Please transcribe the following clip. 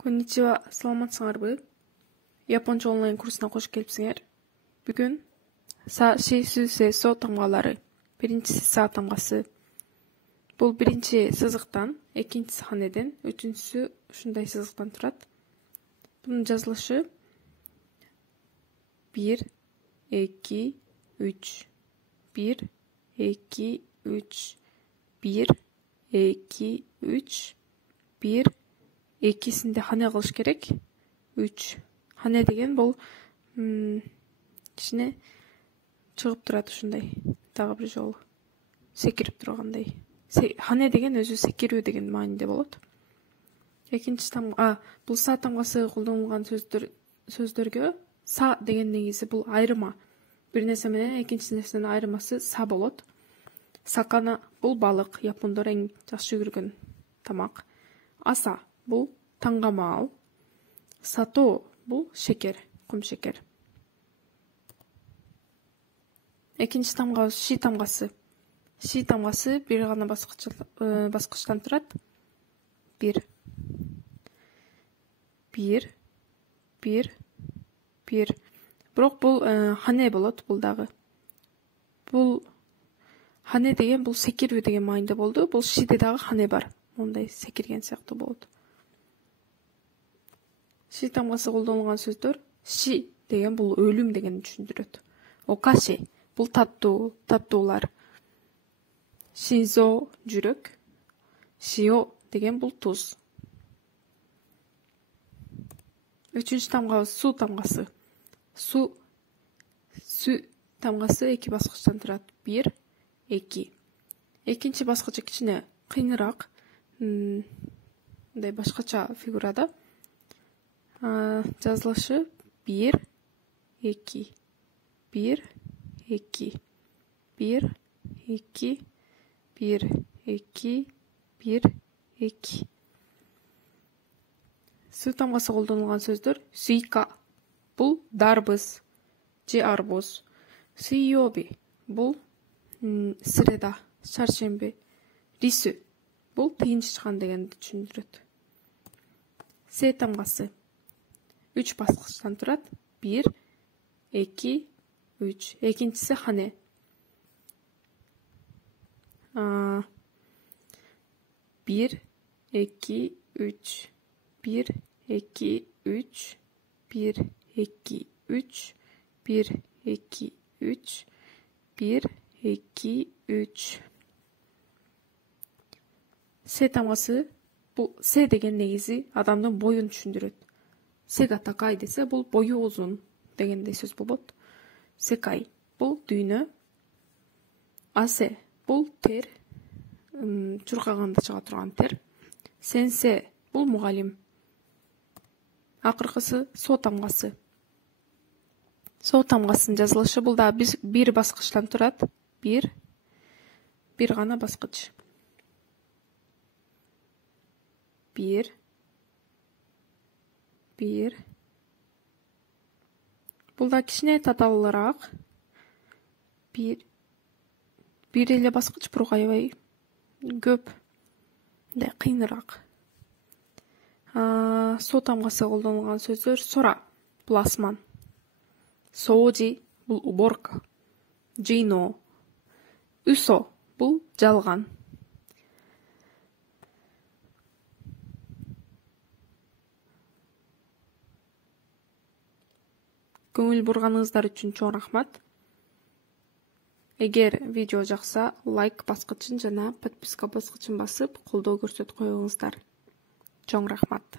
Konnichiwa, саламатсыңарбы? Японча онлайн курсуна кош келипсиңер. Бүгүн са, ши, сү, се, со тамгалары. Биринчиси са тамгасы. Бул биринчи сызыктан, экинчиси ханеден, үчүнчүсү ушундай сызыктан турат. Бунун жазылышы 1, 2, 3. 1, 2, 3. 1, 2, 3. 1, экисинде хане кылыш керек. 3. Хане деген бул ичине чыгып турат ушундай. Дагы бир жолу секирип тургандай. Хане деген өзү секирүү деген мааниде болот. Экинчи бул са тамгасы колдонулган сөздөргө са деген негизи бул айрыма. Бир нерсе менен экинчи нерсенин айрымасы са болот. Сакана бул балык, япондор эң жакшы көргөн тамак. Аса бул таңга маал. Сато бул шекер, кум шекер. Экинчи тамга ши тамгасы. Ши тамгасы бир гана баскычтан турат. 1. 1. 1. 1. Бирок бул хане болот, бул дагы. Бул хане деген бул секирүү деген мааниде болду. Бул шиде дагы хане бар. Мондай секирген сыяктуу болот. Ши тамгасы колдонулган сөздөр ши деген бул өлүм деген түшүндүрөт. Окаши бул таттуу, таттуулар. Шинзо жүрөк. Шио деген бул туз. Үчүнчү тамга су тамгасы. Су, су тамгасы 2 баскычтан турат. 1, 2. Экинчи баскычы кичине кыйыныраак. Мындай башкача фигурада. Жазылышы 1, 2. 1, 2. 1, 2. 1, 2. 1, 2. Су тамгасы колдонулган сөздөр суйка. Бул дарбыз же арбуз. Суйоби бул среда, шаршемби. Рису бул тыйынчычкан дегенди түшүндүрөт. Се тамгасы 3 баскычтан турат. 1, 2, 3. Экинчиси хане. 1, 2, 3. 1, 2, 3. 1, 2, 3. 1, 2, 3. 1, 2, 3. Се тамгасы бул се деген негизи адамдын боюн түшүндүрөт. Сега такай десе бул бою узун дегендей сөз болот. Секай бул дүйнө. Асе бул тер, чуркаганда чыга турган тер. Сенсе бул мугалим. Акыркысы со тамгасы. Со тамгасынын жазылышы бул да бир баскычтан турат. 1 гана баскыч. 1. Бул да кичине татаалыраак. 1 эле баскыч, бирок аябай көп. Мындай кыйыныраак. Со тамгасы колдонулган сөздөр сора бул асман. Соожи бул уборка. Жино. Усо бул жалган. Көңүл бурганыңыздар үчүн чоң рахмат. Эгер видео жакса, лайк баскычын жана подписка баскычын басып, колдоо көрсөтүп коюңуздар. Чоң рахмат.